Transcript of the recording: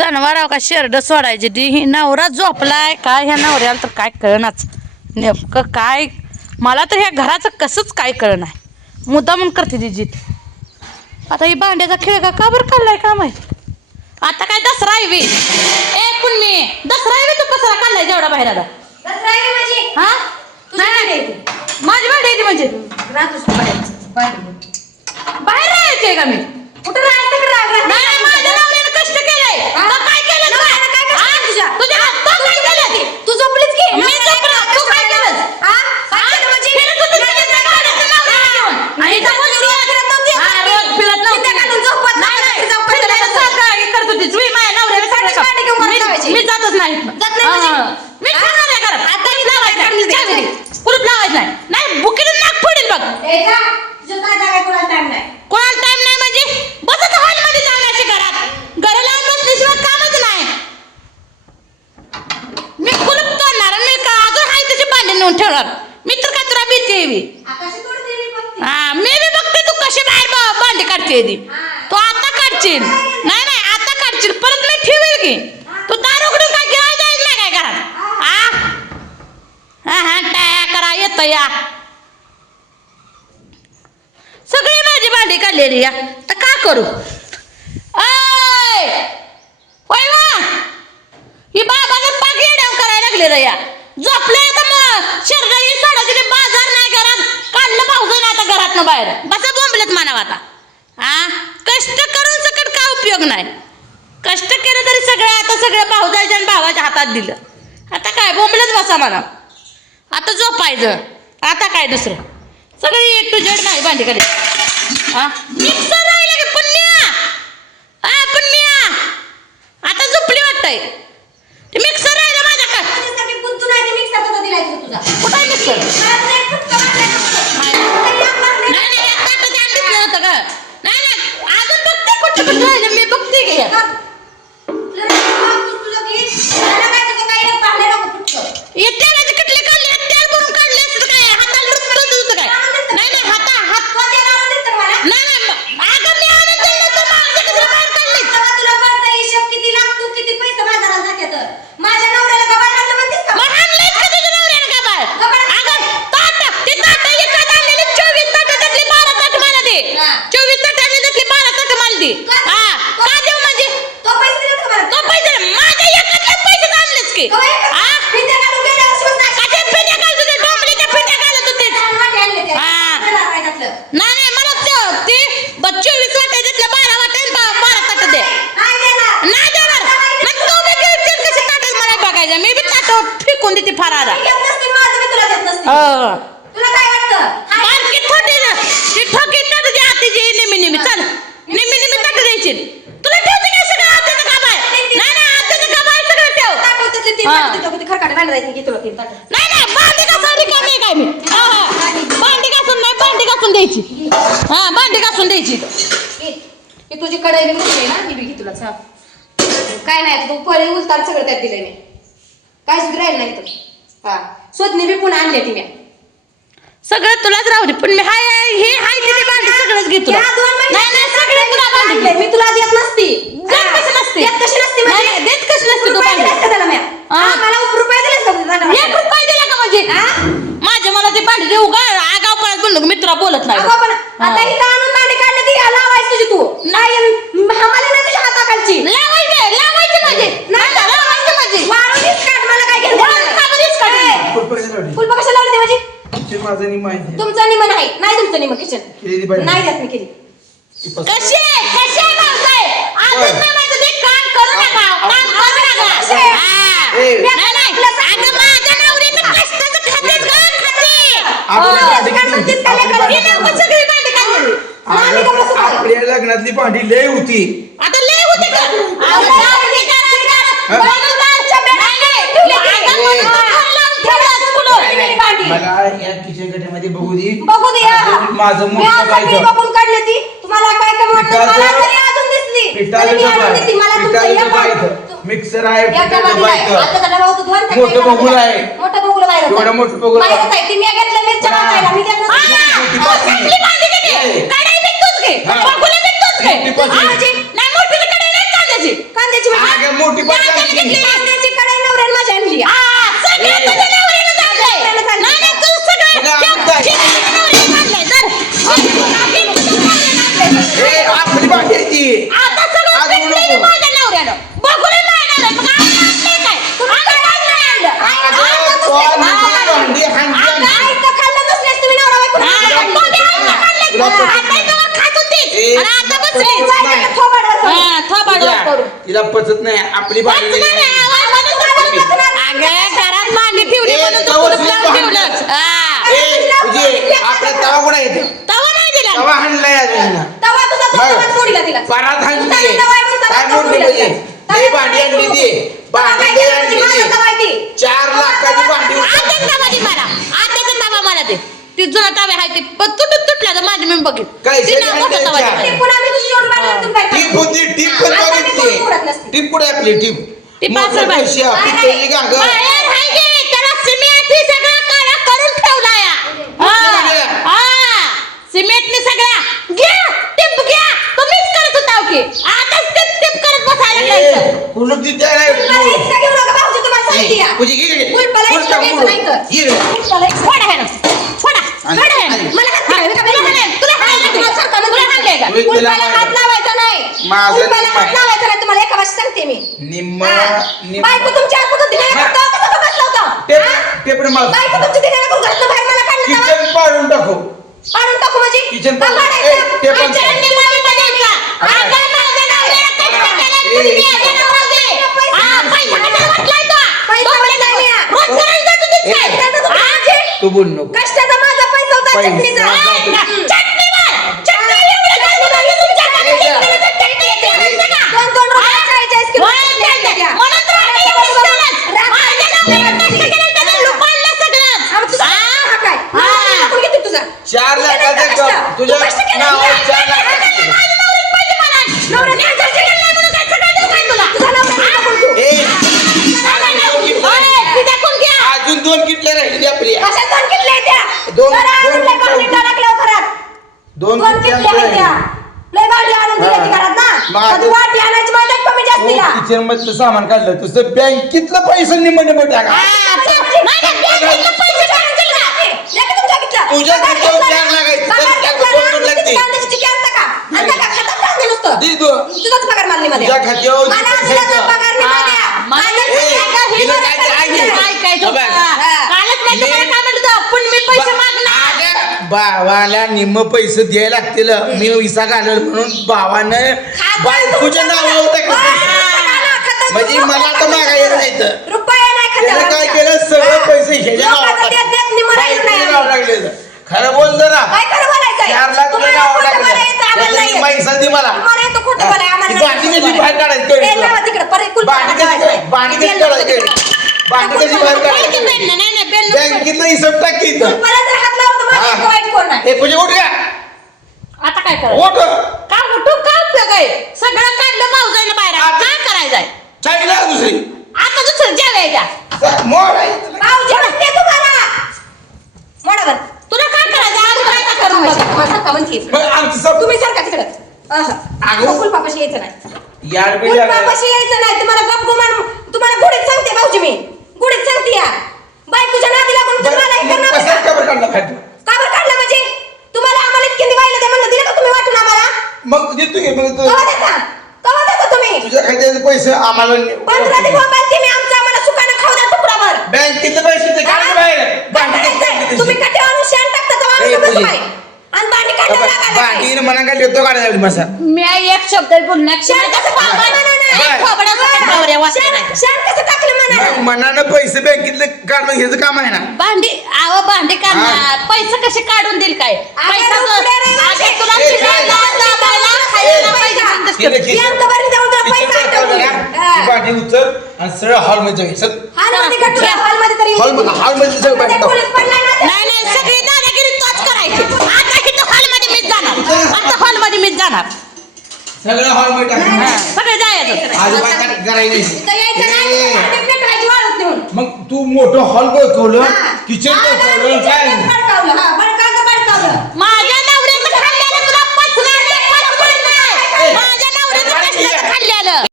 जनावराव का शेरड सोडायची ती. ही नवरा झोपलाय. काय ह्या नवऱ्याला तर काय कळनाच. नेमकं काय? मला तर ह्या घराचं कसंच काय कळणार मुद्दा म्हणून करते ती जीत. आता ही भांड्याचा खेळ का बरं काढलाय का माहीत? आता काय दसरा आहे बी. ए मी? दसरा आहे तू कचरा काढलाय जेवढा बाहेर आला हा? माझी भांडी आहे ती म्हणजे. बाहेर. राहायचंय का मी? नाही, नाही, माझ्या नवऱ्यानं कष्ट केलंय मग काय केलं तू? हा? तुझ्या हात- तू काय केलं? तू झोपलीच की मी झोपलो. तू काय केलंस? हा? हा? फिरत होती तिथे त्या गाड्याचं नवरा घेऊन. आणि इथं कोणी रोज फिरत नव्हती. हा, रोज फिरत नव्हती. तिथे घालून झोपत नाही, नाही. नव्हती. झोपत फिरायला नव्हती. सारखं हे करत होतीस. मी माझ्या नवऱ्याला सारखी सांगायचं. गाडी घेऊन मी- लावायची. मी जातच नाही इथनं. जात नाही म्हणजे? हा. मी हा? जाणार नाही घरात. आता मी लावायचं जाणार नाही. नाही. चहा घरी. कुलूप लावायचं नाही. नाही, बुकीला नाक फोडील बघ. ए जा, तुझं काय जागा कोणाला time नाही. कोणाला टाइम नाही म्हणजे बसत हॉलमध्ये जाण्याची घरात घरी लावून बसल्याशिवाय कामच नाही मी कुलूप तोडणार आणि मी का अजून हाय त्याची भांडी नेऊन ठेवणार मी तर काय तुला भीती मी आकाशी तोडते मी बघते. हा मी बी बघते तू कशी बाहेर बा- भांडी काढते ती हा. तू आता काढशील नाही नाही आता काढशील परत मी ठेवेल की? तू दार उघडून काय घेऊन जायच नाही काय घरात. हा हा टाया करा येतं या. सगळी माझी भांडी काढलेली या. तर का करू? आय वा! ही बाबा पाक येड्याव करायला लागलेलं या. झोपले आता मग. शरदाई सोडा तिथे बाजार नाही घरात काढलं पावसानं आता घरात बाहेर. बसा बोंबलेत मानव आता. हा कष्ट करून सकट काय उपयोग नाही? कष्ट केलं तरी सगळं आता सगळं भाऊजाच्या आणि भावाच्या हातात दिलं. आता काय बोंबलत बसा म्हणा. आता झोपायचं. आता काय दुसरं? सगळी एक टू जेड नाही भांडी कडे मिक्सर राहिला की पुण्या हा पुण्या आता झोपली वाटतंय. ते मिक्सर राहिलं माझ्याकडे. कुठं आहे मिक्सर मला. नाही. नाही होतं का नाही नाही अजून बघते कुठं कुठं राहिलं. मी बघते की. You did it! ती ना तुझी आतीची चल निमी निमी ताट द्यायची. तुला ठेवते काय सगळं आताचं का बाय नाही नाही आताचं का बाय सगळं ठेव. नाही नाही भांडी घासायला रिकामी आहे काय मी? हा, हा. भांडी घासून नाही भांडी घासून द्यायची. हा भांडी घासून द्यायची. घे. तुझी कढई मी मोठी ना बी घे तुला काय नाही तू पळे उलतार सगळं त्यात दिलंय मी. काय सुद्धा राहिलं नाही तर हा. स्वतःने बी पुन्हा आणली ती मी. सगळं तुलाच राहू दे पण मी हाय हाय- हे हाय तिथे भांडी सगळंच घे तुला या दोन महिन्यात नाही नाही सगळे तुला भांडी आणलंय. घे. मी तुला देत नसती देत कशी नसते? देत कशी नसते म्हणजे? नाही, देत कशी नसते तू रुपये भांडी? दिलेस का त्याला? हा. हा, मला रुपये दिलेस का तुला? एक रुपया दिला का म्हणजे माझ्या मला ते भांडी देऊ का आगाव पळत बोललो मित्रा बोलत नाही अगं पण हा. आता इथं आणून भांडी काढली ती लावायची तुझी तू नाही हमाली नाही तुझ्या हाताखालची लावायचे लावायचे माझे नाही लावायचे माझे वाळून हीच काढ मला काय घेणं देणं नाही. लावली कशाला लावली ते माझी ते माझं तुमचं निम नाही नाही तुमचं निम किचन बाई. नाही मी केली आहे आहे आजच नाही माहिती ते काम करू नका काम करू नका कशी आहे? हा. ए. नाही नाही अगं माझ्या नवरीचं कष्टाचं खातेच गं खाते आपण हो. भांडी किती होती? म्हणतेस काय आपली लेकरं? भांडी नवं सगळी भांडी काढली आम्ही का बसू अगं, काय? आपल्या लग्नातली भांडी लय होती आता लय होते का अगं. हा बेड्या नाही. अगं म्हणून तर खाल्लं आणि ठेवलंच कुठं. ठेवलेली भांडी. मला या किचन गट्यामध्ये बघू दे बघू दे. माझं मी मोठं पाहिजे बघून काढली ती तुम्हाला काय काय वाटलं पिठाचं- मला तरी अजून दिसली तरी मी आणून देते. मला तुमचं पिठाचं एक पाहिजे मिक्सर आहे एक डबा पिठाचं दिलाय. पाहिजे आता डबा होतो दोन, त्या मोठं बघूल डबा आहे. दिलाय. मोठं बाहेर होतं. एवढं मोठं बघूल बाहेर होतं. ती मी घेतलं मिरच्या हा. वाटायला. मी त्यात हा, नसते. हा, कसली भांडी किती? ए. कढई बी तूच घे. हा. बाकुली बी तूच घे. मोठी पाटी. जी. नाही, मोठी तर कढई नाही कांद्याची. मोठी. घेतली. तिला पचत नाही आपली भांडी घरात भांडी ठेवली तुझे आपला तवा कुठे येतो तवा नाही दिला. हाणलाय अजून परात हाणली काय भांडी आणली ती. भांडी आणली आहे ती ती. चार लाखाची भांडी आताच तवा दे मला. आताच तवा मला दे. ती जुना तवा आहे ती पण तुटून तुटला तर माझी मी बघित काय ती ना मोठा तवा? मला. काय टीप? होती टीप पण आता मी बघितली कोण उडत नसते. टीप कुठे आपली टीप टीप मोठं असेल बाई. पैसे बाहेर पितळी का ग बाहेर आहे की, त्याला सिमेंट सगळा काळा करून ठेवला या. हा, हा. सिमेंटने सगळा घ्या टिप घ्या तुम्हीच करत होता हो की कुलूप तिथे आहे मला एक्स्ट्रा घेऊ नका भाऊजी तुम्हाला मला एका भाषेत सांगते मी निम्म. निम्म बायको तुमच्या? टेपडे मार बायको तुमची दिलेला करून घरातनं बाहेर मला काढलं? किचन पाडून टाकू पाडून टाकू म्हणजे किचन पाडून- पाडायचं? ए, ते पण- आमच्या रंगी मामीचा द्यायचा. आता माझ्या नवऱ्याला कष्ट केलं, तुम्ही ए, माझ्या नवऱ्याला दे. हा, पैसा कशाला वाटलाय तो? पैसा तो वाटलाय पैसा- या. रोज करायला जातो तिथे. ए, त्याचा तो हा? म्हणजे तू बोल नको कष्टाचा माझा पैसा होता पैसा. चटणीचा हा. किचन मधलं सामान काढलं तसं बँकेतलं पैसे निम्म निम्म टाका हा, चल. नाही, नाही, बँकेतलं पैसे टाकून दिले का? द्या का तुमच्या किटल्या? तुझ्या पगार किटल्यावर घेतला चार ना? लागायचे. पगार तर त्या घेतला दोन ना? दोन लागते. किती कांद्याची चिकी आणता का? आणता का? खातात का आणलं नुसतं? दे दो. तुझाच पगार मानलीमध्ये. तुझ्या खात्यावर मला किती तुझा खायचं? पगार नाही हा, मान्या. मला मान्या ए, नाही का? हे हिला मला काय ते करायचं. आहे? काय काय तो? बघ. कालच नाही तुम्हाला काय म्हणलं होतं? पण मी पैसे मागणार अगं, भावाला निम्म पैसे द्यायला लागतील मी विसा घालल म्हणून भावानं खातं बायकोच्या तुमच्या नावावर टाकलं म्हणजे मला तर मागायला. जायचं रुपया नाही त्यानं खात्यावर काय. केलं सगळं हा. पैसे ह्याच्या नावावर बायकोच्या नावावर खरं बोल जरा? चार लाख नावावर टाकलं. पैसा दे मला भांडी कशी. बाहेर काढायची कळलं तुला? भांडी कशी. भांडी काढायची. भांडी कशी बाहेर काढायची. बँकेतला टाक इथं. तर हा. पूजा उठ का आता काय करायचं उठ का उठू का उपयोग आहे सगळं काढलं मावजायला बाहेर काय करायचंय चावी लाव दुसरी आता दुसरं मोड आहे इथं. भाऊजी म्हणते तुम्हाला. मोडा बरं. तुला काय करायचं आम्ही काय काय करू तुम्हाला बघा. सांगा, मला सांगा म्हणते. मग आमचं सब तुम्ही सारखा तिकडं अहं. अगं. कुलपापाशी यायचं नाही यार कुलपापाशी यायचं नाही तुम्हाला गप गुमान तुम्हाला गुढीत सांगते भाऊजी मी गुढीत सांगते या बायकोच्या नादी लागून तुम्हाला हे करणार कसा का? कबर काढला खाट का बरं काढलं म्हणजे तुम्हाला आम्हाला इतके दिवाळीला द्या म्हणलं दिलं का तुम्ही वाटून आम्हाला मग देतो की मग तू कवा देता कवा देता तुम्ही तुझ्या खात्याचे पैसे आम्हाला पंधरा ते मोबाईल ते मी आमचं आम्हाला सुखानं खाऊ द्या तुकडाभर बँकेतले पैसे ते काढ बाहेर तुम्ही आणून टाकता तेव्हा आम्ही. आणि काढायला लागायला देतो काढायला मसा. मी एक शब्द बोलणार कसं मनानं? शेण शेण कसं टाकलं मनानं? मनानं पैसे बँकेतले काढणं ह्याचं काम आहे ना? भांडी आव भांडी काढणार. पैसे कसे काढून देईल काय? पैसा तुला ए, शिकायला, काय? दाबायला, खायला जाऊन पैसा आठवतो. हा. ती उचल आणि सरळ हॉलमध्ये हॉलमध्ये का तुला? हॉलमध्ये तरी हॉलमध्ये हॉलमध्ये सगळं मध्ये भांडी पोलीस पडला ना नाही नाही सगळी दादागिरी तोच करायची. आता इथं हॉलमध्ये मीच जाणार. आता हॉलमध्ये मीच जाणार. सगळं हॉलमध्ये टाकलं हा, सगळे जायचं आजोबा काय करायला इथं यायचं नाही. ए, भांडी पेटवायची वाळूत नेऊन. मग तू मोठं हॉल बसवलं हा. किचन हा, kitchen काय.